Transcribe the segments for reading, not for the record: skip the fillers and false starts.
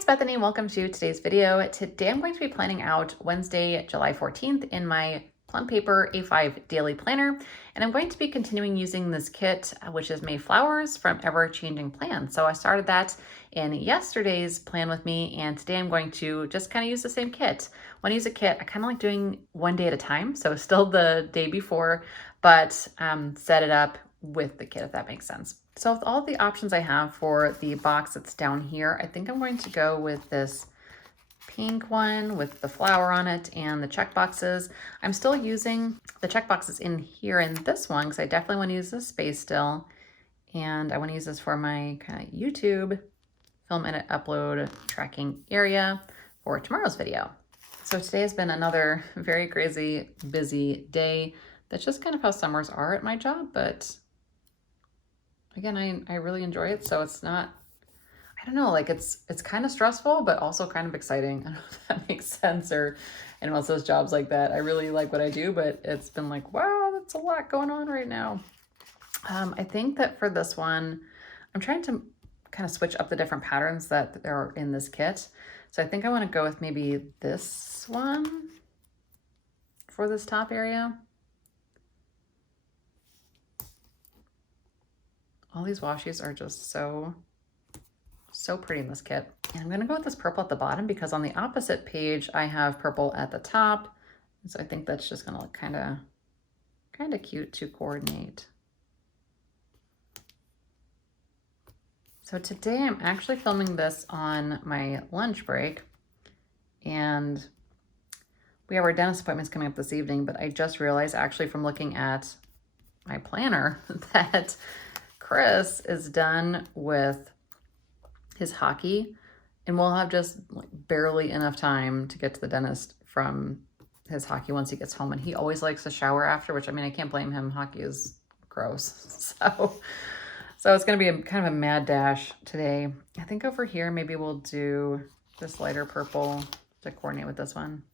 it's Bethany. Welcome to today's video. Today I'm going to be planning out Wednesday, July 14th in my Plum Paper A5 daily planner. And I'm going to be continuing using this kit, which is May Flowers from EverChangingPlans. So I started that in yesterday's plan with me, and today I'm going to just kind of use the same kit. When I use a kit, I kind of like doing one day at a time. So still the day before, but set it up with the kit, if that makes sense. So with all the options I have for the box that's down here, I think I'm going to go with this pink one with the flower on it and the check boxes. I'm still using the check boxes in here in this one because I definitely want to use this space still. And I want to use this for my kind of YouTube film edit upload tracking area for tomorrow's video. So today has been another very crazy, busy day. That's just kind of how summers are at my job, but again, I really enjoy it, so it's not, I don't know, like it's kind of stressful, but also kind of exciting. I don't know if that makes sense, or in most of those jobs like that. I really like what I do, but it's been like, wow, that's a lot going on right now. I think that for this one, I'm trying to kind of switch up the different patterns that are in this kit. So I think I want to go with maybe this one for this top area. All these washies are just so pretty in this kit. And I'm gonna go with this purple at the bottom because on the opposite page, I have purple at the top. And so I think that's just gonna look kind of cute to coordinate. So today I'm actually filming this on my lunch break, and we have our dentist appointments coming up this evening, but I just realized actually from looking at my planner that Chris is done with his hockey, and we'll have just like barely enough time to get to the dentist from his hockey once he gets home. And he always likes to shower after, which I mean, I can't blame him. Hockey is gross. So it's going to be kind of a mad dash today. I think over here, maybe we'll do this lighter purple to coordinate with this one.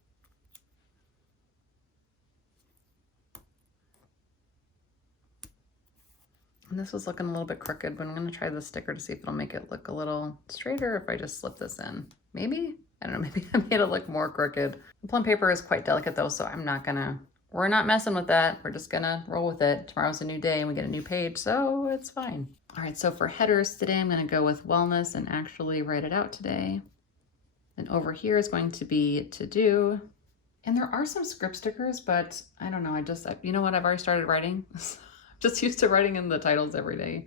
And this was looking a little bit crooked, but I'm going to try this sticker to see if it'll make it look a little straighter if I just slip this in. Maybe? I don't know, maybe I made it look more crooked. The plum paper is quite delicate though, so we're not messing with that. We're just gonna roll with it. Tomorrow's a new day and we get a new page, so it's fine. All right, so for headers today, I'm gonna go with wellness and actually write it out today. And over here is going to be to do. And there are some script stickers, but I don't know, you know what, I've already started writing. Just used to writing in the titles every day.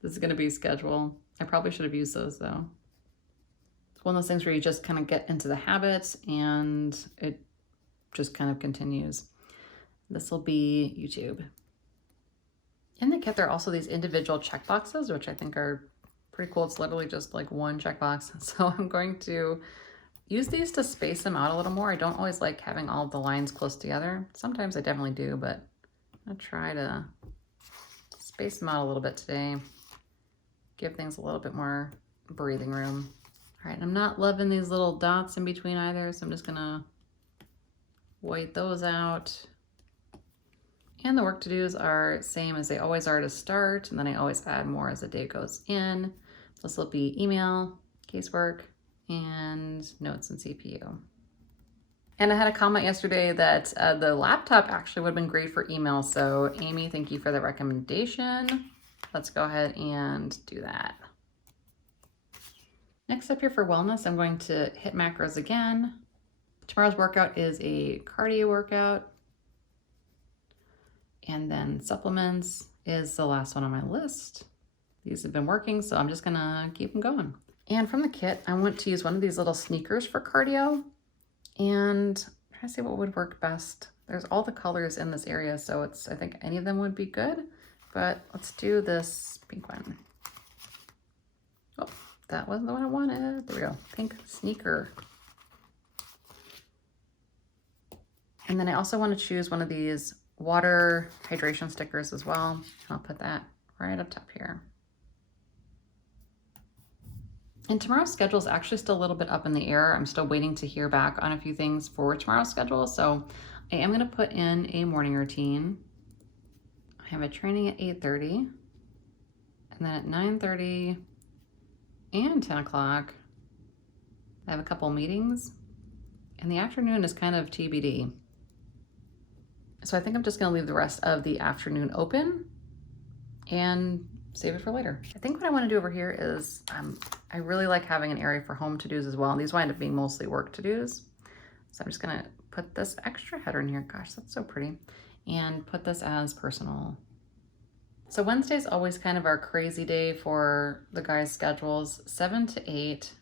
This is going to be schedule. I probably should have used those though. It's one of those things where you just kind of get into the habit and it just kind of continues. This will be YouTube. In the kit, there are also these individual checkboxes, which I think are pretty cool. It's literally just like one checkbox. So I'm going to use these to space them out a little more. I don't always like having all the lines close together. Sometimes I definitely do, but I'm going to try to space them out a little bit today. Give things a little bit more breathing room. All right, I'm not loving these little dots in between either, so I'm just gonna white those out. And the work to do's are same as they always are to start, and then I always add more as the day goes in. This will be email, casework, and notes and CPU. And I had a comment yesterday that the laptop actually would have been great for email. So Amy, thank you for the recommendation. Let's go ahead and do that. Next up here for wellness, I'm going to hit macros again. Tomorrow's workout is a cardio workout. And then supplements is the last one on my list. These have been working, so I'm just gonna keep them going. And from the kit, I want to use one of these little sneakers for cardio. And I'm trying to see what would work best. There's all the colors in this area, so I think any of them would be good, but let's do this pink one. Oh, that wasn't the one I wanted. There we go, pink sneaker. And then I also want to choose one of these water hydration stickers as well. I'll put that right up top here. And tomorrow's schedule is actually still a little bit up in the air. I'm still waiting to hear back on a few things for tomorrow's schedule. So I am going to put in a morning routine. I have a training at 8:30, and then at 9:30 and 10 o'clock, I have a couple meetings, and the afternoon is kind of TBD. So I think I'm just gonna leave the rest of the afternoon open and save it for later. I think what I wanna do over here is, I really like having an area for home to-dos as well. And these wind up being mostly work to-dos. So I'm just gonna put this extra header in here. Gosh, that's so pretty. And put this as personal. So Wednesday's always kind of our crazy day for the guys' schedules. 7 to 8,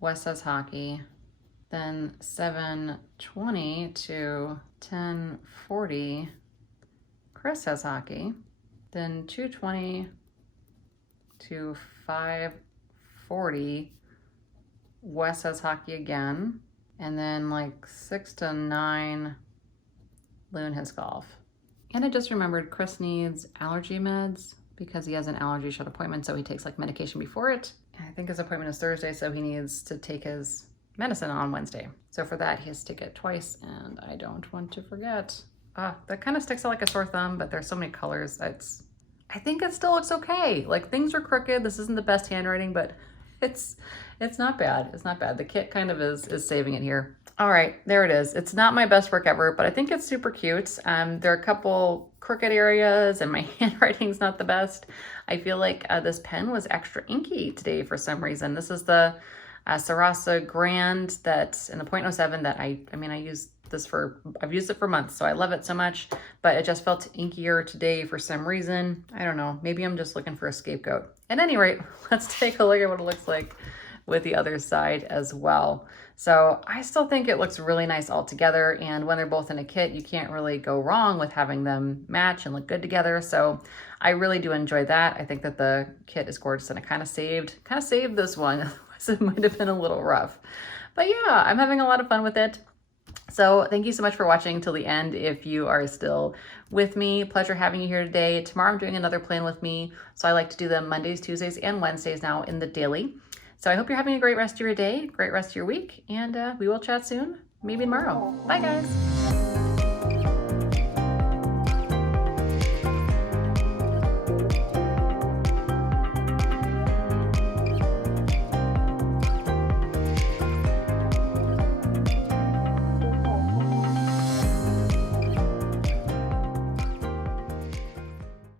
Wes has hockey. Then 7:20 to 10:40, Chris has hockey. Then 2:20 to 5:40, Wes has hockey again. And then like 6 to 9, Loon has golf. And I just remembered Chris needs allergy meds because he has an allergy shot appointment, so he takes like medication before it. And I think his appointment is Thursday, so he needs to take his medicine on Wednesday. So for that, he has to take it twice, and I don't want to forget. That kind of sticks out like a sore thumb, but there's so many colors. I think it still looks okay. Like, things are crooked. This isn't the best handwriting, but it's not bad. It's not bad. The kit kind of is saving it here. All right, there it is. It's not my best work ever, but I think it's super cute. There are a couple crooked areas and my handwriting's not the best. I feel like this pen was extra inky today for some reason. This is the Sarasa Grand that's in the .07 that I've used it for months, so I love it so much, but it just felt inkier today for some reason. I don't know, maybe I'm just looking for a scapegoat. At any rate, let's take a look at what it looks like with the other side as well. So I still think it looks really nice all together, and when they're both in a kit, you can't really go wrong with having them match and look good together. So I really do enjoy that. I think that the kit is gorgeous, and it kind of saved this one. Otherwise it might have been a little rough. But yeah, I'm having a lot of fun with it. So thank you so much for watching till the end. If you are still with me, pleasure having you here today. Tomorrow I'm doing another plan with me. So I like to do them Mondays, Tuesdays, and Wednesdays now in the daily. So I hope you're having a great rest of your day, great rest of your week, and we will chat soon, maybe tomorrow. Bye guys.